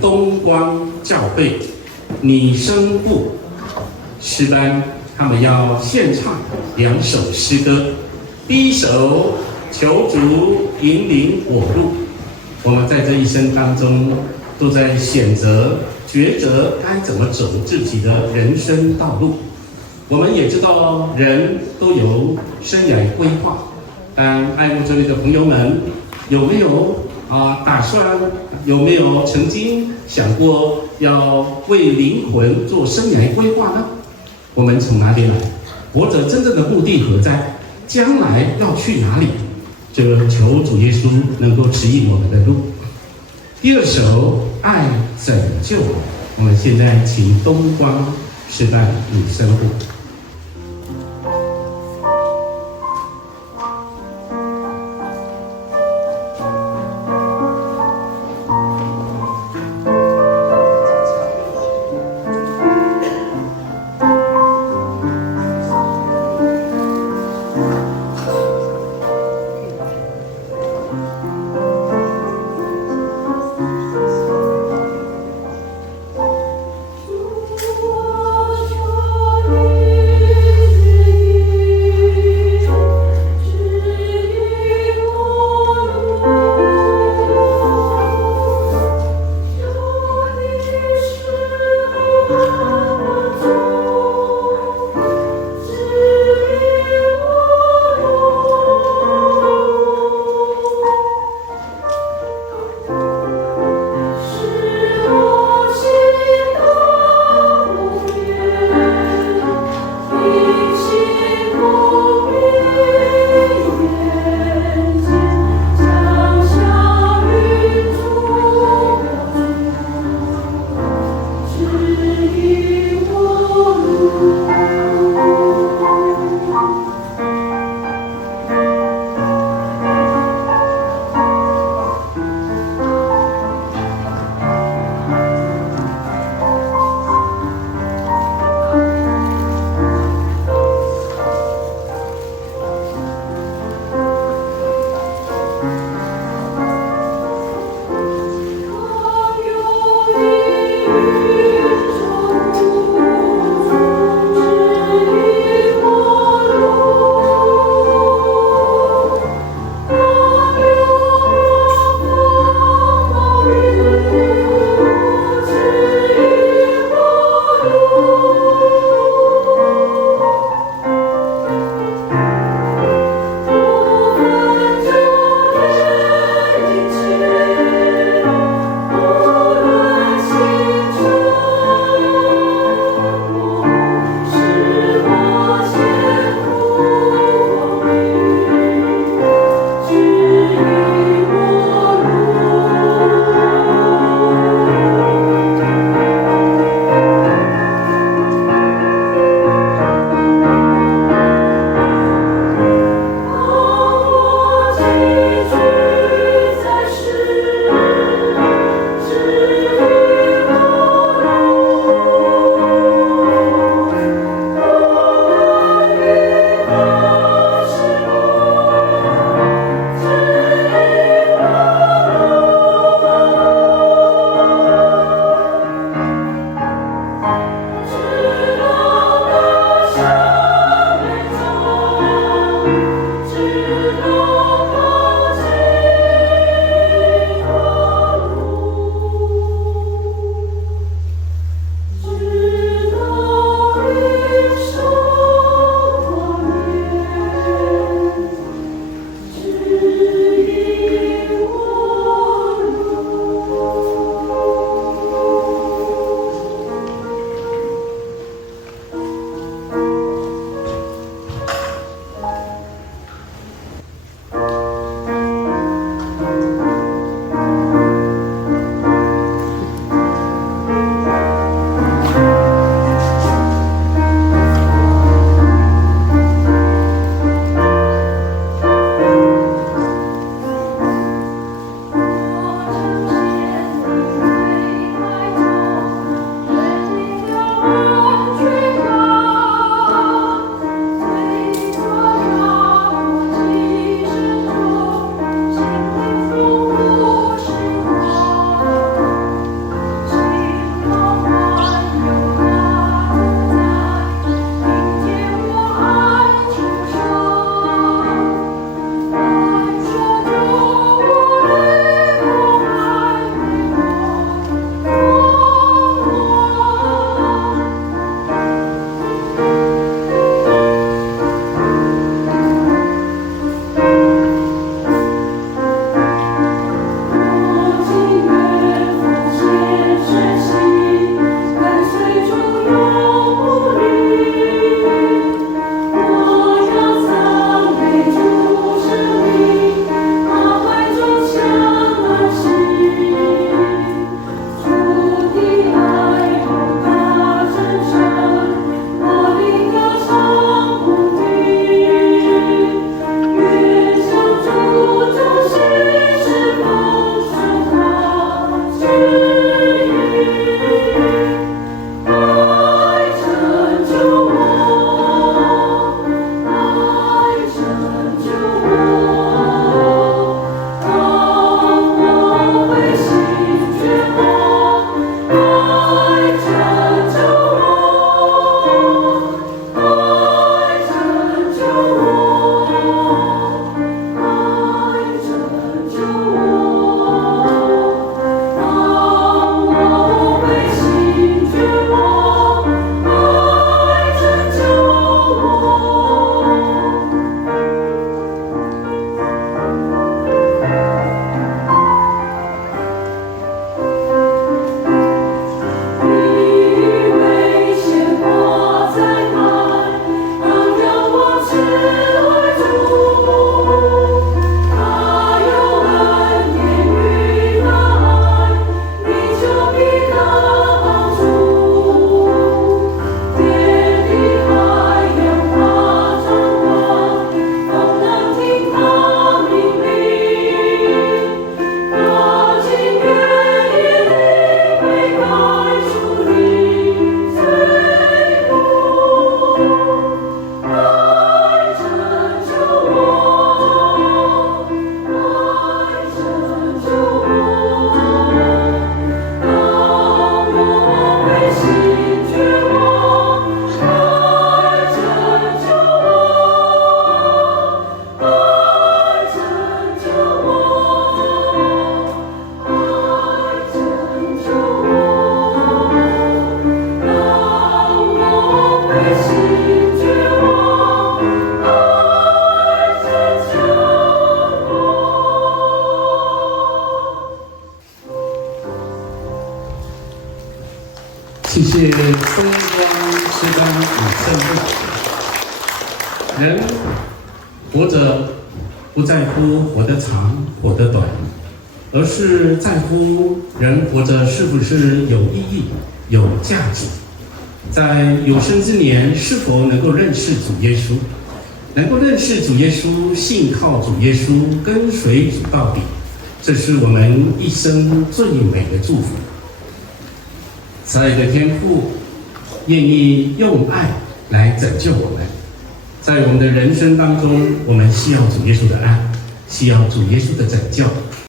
东光教会拟声部诗班，他们要献唱2首诗歌。第一首求主引领我路。我们在这一生当中，都在选择抉择该怎么走自己的人生道路。我们也知道，人都有生涯规划。但爱慕这里的朋友们，有没有打算？有没有曾经想过要为灵魂做生涯规划呢？我们从哪里来？活着真正的目的何在？将来要去哪里？这个求主耶稣能够指引我们的路。第二首《爱拯救我》，我们现在请东光诗班拟声部。主谢谢松光师班与圣父。人活着不在乎活得长活得短，而是在乎人活着是不是有意义、有价值。在有生之年，是否能够认识主耶稣，能够认识主耶稣，信靠主耶稣，跟随主到底，这是我们一生最美的祝福。慈爱的天父愿意用爱来拯救我们，在我们的人生当中，我们需要主耶稣的爱，需要主耶稣的拯救。